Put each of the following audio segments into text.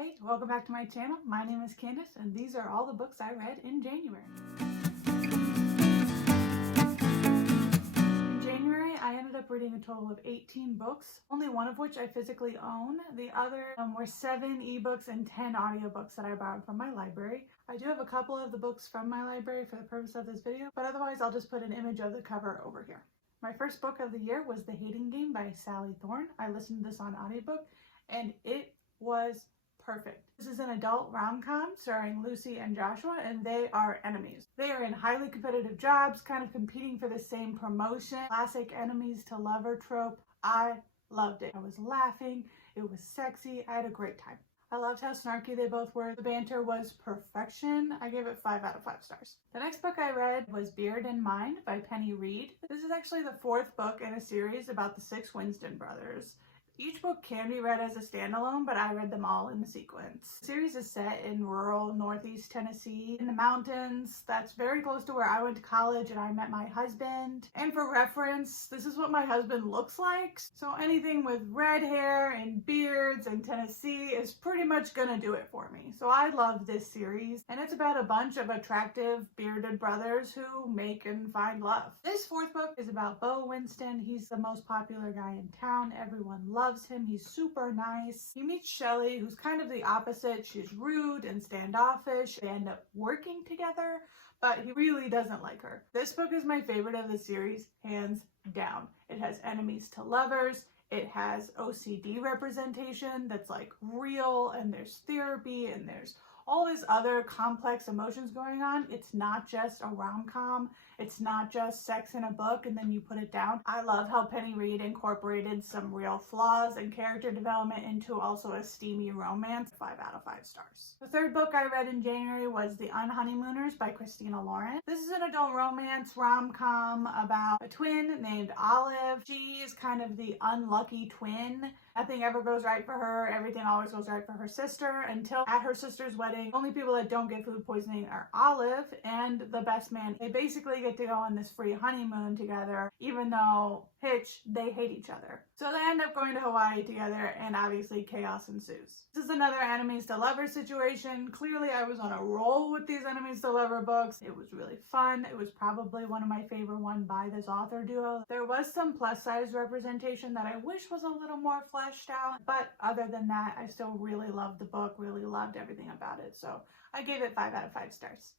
Hey, welcome back to my channel. My name is Candace and these are all the books I read in January. In January, I ended up reading a total of 18 books, only one of which I physically own. The other were 7 ebooks and 10 audiobooks that I borrowed from my library. I do have a couple of the books from my library for the purpose of this video, but otherwise I'll just put an image of the cover over here. My first book of the year was The Hating Game by Sally Thorne. I listened to this on audiobook and it was perfect. This is an adult rom-com starring Lucy and Joshua, and they are enemies. They are in highly competitive jobs, kind of competing for the same promotion. Classic enemies to lover trope. I loved it. I was laughing. It was sexy. I had a great time. I loved how snarky they both were. The banter was perfection. I gave it 5 out of 5 stars. The next book I read was Beard in Mind by Penny Reid. This is actually the 4th book in a series about the 6 Winston brothers. Each book can be read as a standalone, but I read them all in sequence. The series is set in rural northeast Tennessee in the mountains. That's very close to where I went to college and I met my husband. And for reference, this is what my husband looks like. So anything with red hair and beards and Tennessee is pretty much gonna do it for me. So I love this series, and it's about a bunch of attractive bearded brothers who make and find love. This 4th book is about Bo Winston. He's the most popular guy in town. Everyone loves him. He's super nice. He meets Shelly, who's kind of the opposite. She's rude and standoffish. They end up working together, but he really doesn't like her. This book is my favorite of the series, hands down. It has enemies to lovers. It has OCD representation that's like real, and there's therapy, and there's all these other complex emotions going on. It's not just a rom-com. It's not just sex in a book and then you put it down. I love how Penny Reid incorporated some real flaws and character development into also a steamy romance. 5 out of 5 stars. The 3rd book I read in January was The Unhoneymooners by Christina. This is an adult romance rom-com about a twin named Olive. She is kind of the unlucky twin. Nothing ever goes right for her. Everything always goes right for her sister until at her sister's wedding, only people that don't get food poisoning are Olive and the best man. They basically get to go on this free honeymoon together, even though they hate each other. So they end up going to Hawaii together and obviously chaos ensues. This is another enemies to lover situation. Clearly I was on a roll with these enemies to lover books. It was really fun. It was probably one of my favorite ones by this author duo. There was some plus size representation that I wish was a little more fleshed out, but other than that, I still really loved the book, really loved everything about it. So I gave it 5 out of 5 stars.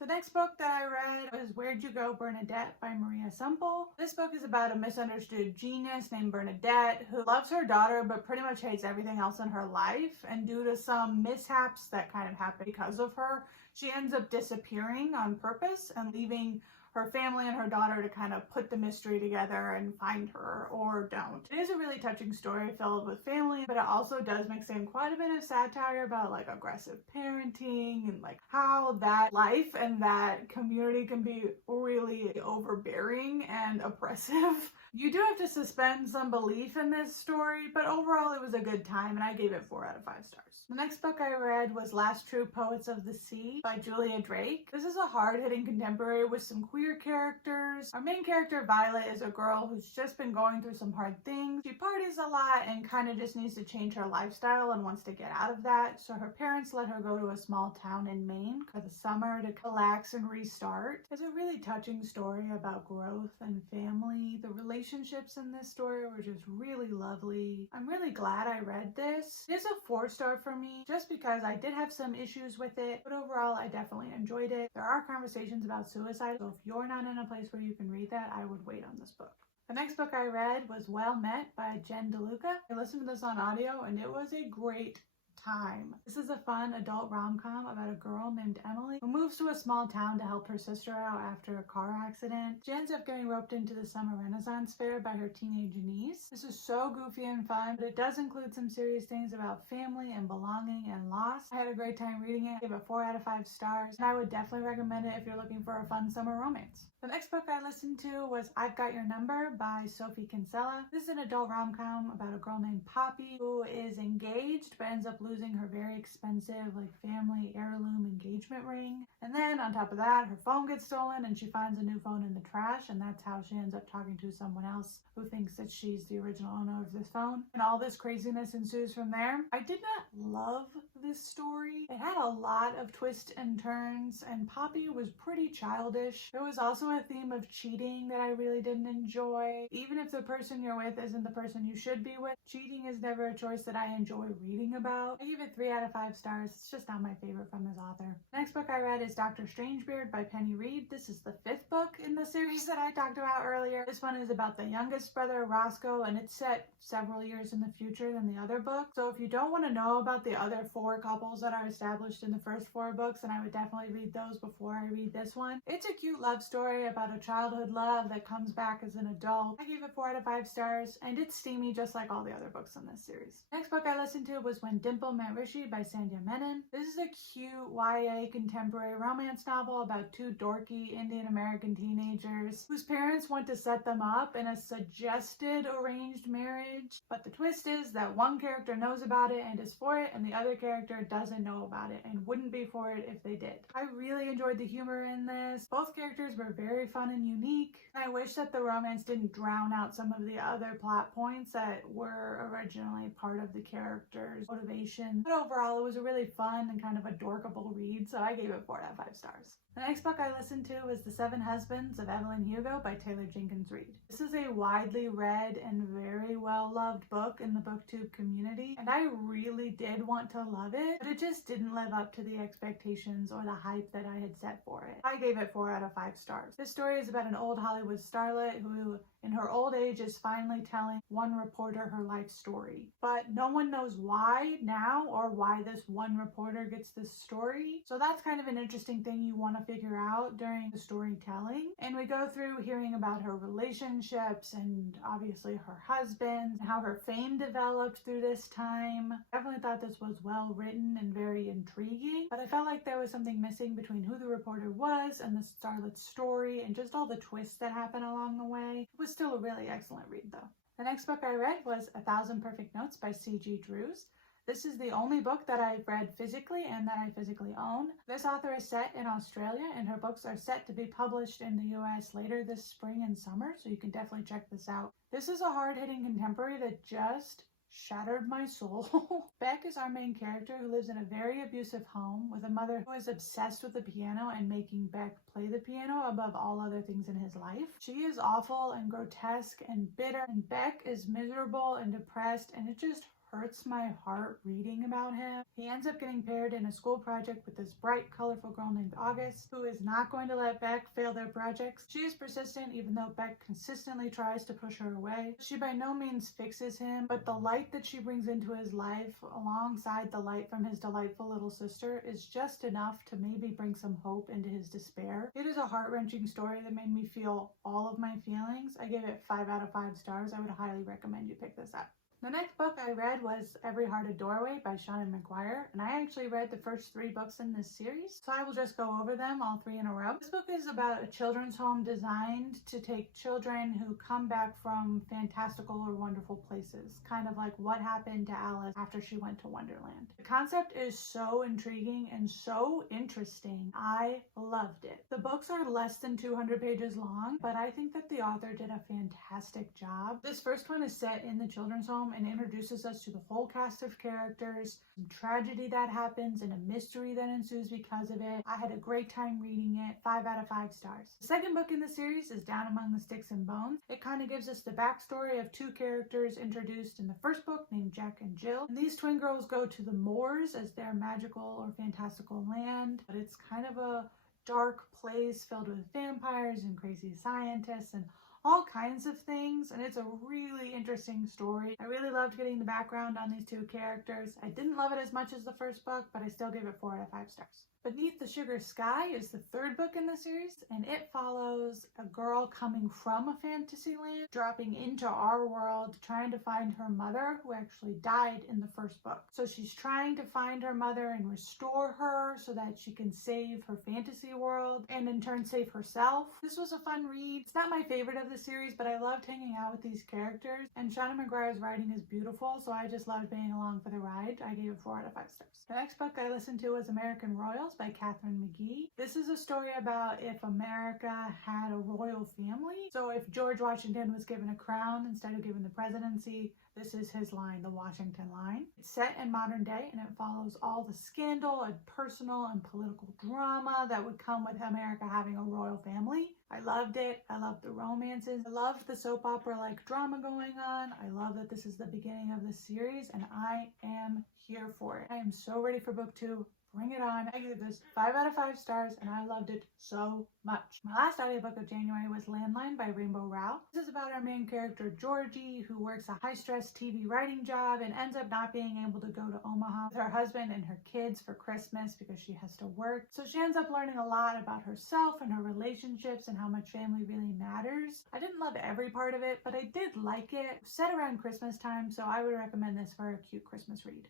The next book that I read was You Go Bernadette by Maria Semple. This book is about a misunderstood genius named Bernadette who loves her daughter but pretty much hates everything else in her life, and due to some mishaps that kind of happen because of her, she ends up disappearing on purpose and leaving her family and her daughter to kind of put the mystery together and find her, or don't. It is a really touching story filled with family, but it also does mix in quite a bit of satire about like aggressive parenting and like how that life and that community can be really overbearing and oppressive. You do have to suspend some belief in this story, but overall it was a good time and I gave it 4 out of 5 stars. The next book I read was Last True Poets of the Sea by Julia Drake. This is a hard-hitting contemporary with some queer characters. Our main character, Violet, is a girl who's just been going through some hard things. She parties a lot and kind of just needs to change her lifestyle and wants to get out of that. So her parents let her go to a small town in Maine for the summer to relax and restart. It's a really touching story about growth and family. The relationships in this story were just really lovely. I'm really glad I read this. It is a 4-star for me just because I did have some issues with it, but overall I definitely enjoyed it. There are conversations about suicide, so if you're not in a place where you can read that, I would wait on this book. The next book I read was Well Met by Jen DeLuca. I listened to this on audio and it was a great time. This is a fun adult rom-com about a girl named Emily who moves to a small town to help her sister out after a car accident. She ends up getting roped into the summer Renaissance fair by her teenage niece. This is so goofy and fun, but it does include some serious things about family and belonging and loss. I had a great time reading it. I gave it 4 out of 5 stars, and I would definitely recommend it if you're looking for a fun summer romance. The next book I listened to was I've Got Your Number by Sophie Kinsella. This is an adult rom-com about a girl named Poppy who is engaged but ends up losing her very expensive family heirloom engagement ring. And then on top of that, her phone gets stolen and she finds a new phone in the trash, and that's how she ends up talking to someone else who thinks that she's the original owner of this phone. And all this craziness ensues from there. I did not love this story. It had a lot of twists and turns, and Poppy was pretty childish. There was also a theme of cheating that I really didn't enjoy. Even if the person you're with isn't the person you should be with, cheating is never a choice that I enjoy reading about. I give it 3 out of 5 stars. It's just not my favorite from this author. The next book I read is Dr. Strangebeard by Penny Reid. This is the 5th book in the series that I talked about earlier. This one is about the youngest brother, Roscoe, and it's set several years in the future than the other book. So if you don't want to know about the other 4 couples that are established in the first 4 books, then I would definitely read those before I read this one. It's a cute love story about a childhood love that comes back as an adult. I gave it 4 out of 5 stars, and it's steamy just like all the other books in this series. Next book I listened to was When Dimple Met Rishi by Sandhya Menon. This is a cute YA contemporary romance novel about 2 dorky Indian American teenagers whose parents want to set them up in a suggested arranged marriage, but the twist is that one character knows about it and is for it, and the other character doesn't know about it and wouldn't be for it if they did. I really enjoyed the humor in this. Both characters were very fun and unique. I wish that the romance didn't drown out some of the other plot points that were originally part of the characters' motivation. But overall, it was a really fun and kind of adorkable read, so I gave it 4 out of 5 stars. The next book I listened to was The 7 Husbands of Evelyn Hugo by Taylor Jenkins Reid. This is a widely read and very well-loved book in the booktube community, and I really did want to love it, but it just didn't live up to the expectations or the hype that I had set for it. I gave it 4 out of 5 stars. This story is about an old Hollywood starlet who, in her old age, is finally telling one reporter her life story. But no one knows why now or why this one reporter gets this story. So that's kind of an interesting thing you want to figure out during the storytelling. And we go through hearing about her relationships and obviously her husband and how her fame developed through this time. I definitely thought this was well written and very intriguing, but I felt like there was something missing between who the reporter was and the starlet's story and just all the twists that happen along the way. It was still a really excellent read though. The next book I read was 1,000 Perfect Notes by C.G. Drews. This is the only book that I've read physically and that I physically own. This author is set in Australia, and her books are set to be published in the US later this spring and summer, so you can definitely check this out. This is a hard-hitting contemporary that just shattered my soul. Beck is our main character who lives in a very abusive home with a mother who is obsessed with the piano and making Beck play the piano above all other things in his life. She is awful and grotesque and bitter, and Beck is miserable and depressed, and it just hurts my heart reading about him. He ends up getting paired in a school project with this bright, colorful girl named August, who is not going to let Beck fail their projects. She is persistent even though Beck consistently tries to push her away. She by no means fixes him, but the light that she brings into his life alongside the light from his delightful little sister is just enough to maybe bring some hope into his despair. It is a heart-wrenching story that made me feel all of my feelings. I gave it 5 out of 5 stars. I would highly recommend you pick this up. The next book I read was Every Heart a Doorway by Seanan McGuire, and I actually read the first 3 books in this series, so I will just go over them all 3 in a row. This book is about a children's home designed to take children who come back from fantastical or wonderful places, kind of like what happened to Alice after she went to Wonderland. The concept is so intriguing and so interesting. I loved it. The books are less than 200 pages long, but I think that the author did a fantastic job. This first one is set in the children's home and introduces us to the whole cast of characters, some tragedy that happens and a mystery that ensues because of it. I had a great time reading it. 5 out of 5 stars. The second book in the series is Down Among the Sticks and Bones. It kind of gives us the backstory of 2 characters introduced in the first book named Jack and Jill. And these twin girls go to the moors as their magical or fantastical land, but it's kind of a dark place filled with vampires and crazy scientists and all kinds of things, and it's a really interesting story. I really loved getting the background on these two characters. I didn't love it as much as the first book, but I still gave it 4 out of 5 stars. Beneath the Sugar Sky is the 3rd book in the series, and it follows a girl coming from a fantasy land, dropping into our world, trying to find her mother, who actually died in the first book. So she's trying to find her mother and restore her so that she can save her fantasy world, and in turn save herself. This was a fun read. It's not my favorite of the series, but I loved hanging out with these characters, and Seanan McGuire's writing is beautiful, so I just loved being along for the ride. I gave it 4 out of 5 stars. The next book I listened to was American Royals by Katharine McGee. This is a story about if America had a royal family. So if George Washington was given a crown instead of given the presidency, this is his line, the Washington line. It's set in modern day, and it follows all the scandal and personal and political drama that would come with America having a royal family. I loved it. I loved the romances. I loved the soap opera-like drama going on. I love that this is the beginning of the series, and I am here for it. I am so ready for book 2. Bring it on. I gave this 5 out of 5 stars, and I loved it so much. My last audiobook of January was Landline by Rainbow Rowell. This is about our main character, Georgie, who works a high-stress TV writing job and ends up not being able to go to Omaha with her husband and her kids for Christmas because she has to work. So she ends up learning a lot about herself and her relationships and how much family really matters. I didn't love every part of it, but I did like it. It's set around Christmas time, so I would recommend this for a cute Christmas read.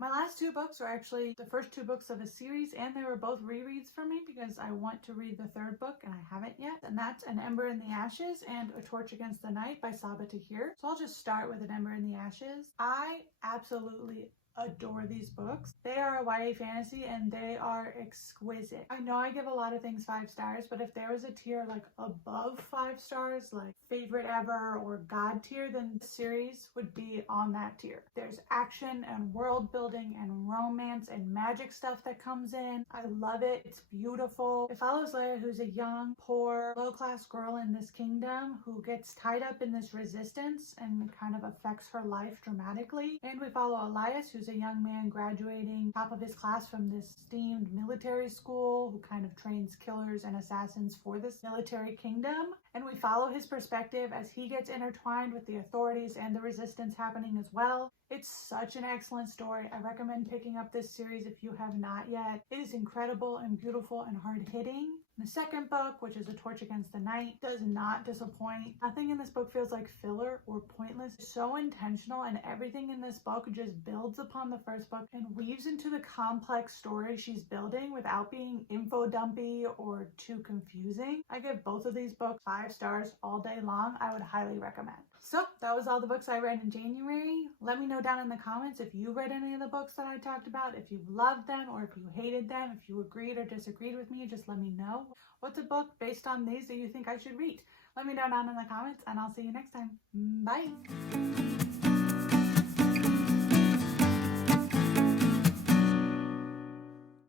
My last 2 books were actually the first 2 books of a series, and they were both rereads for me because I want to read the 3rd book and I haven't yet. And that's An Ember in the Ashes and A Torch Against the Night by Sabaa Tahir. So I'll just start with An Ember in the Ashes. I absolutely adore these books. They are a YA fantasy and they are exquisite. I know I give a lot of things 5 stars, but if there was a tier like above 5 stars, like favorite ever or God tier, then the series would be on that tier. There's action and world building and romance and magic stuff that comes in. I love it. It's beautiful. It follows Leia, who's a young, poor, low-class girl in this kingdom who gets tied up in this resistance and it kind of affects her life dramatically. And we follow Elias, who's a young man graduating top of his class from this esteemed military school who kind of trains killers and assassins for this military kingdom. And we follow his perspective as he gets intertwined with the authorities and the resistance happening as well. It's such an excellent story. I recommend picking up this series if you have not yet. It is incredible and beautiful and hard-hitting. The second book, which is A Torch Against the Night, does not disappoint. Nothing in this book feels like filler or pointless. It's so intentional, and everything in this book just builds upon the first book and weaves into the complex story she's building without being info dumpy or too confusing. I give both of these books 5 stars all day long. I would highly recommend. So that was all the books I read in January. Let me know down in the comments if you read any of the books that I talked about, if you loved them or if you hated them, if you agreed or disagreed with me, just let me know. What's a book based on these that you think I should read? Let me know down in the comments, and I'll see you next time. Bye!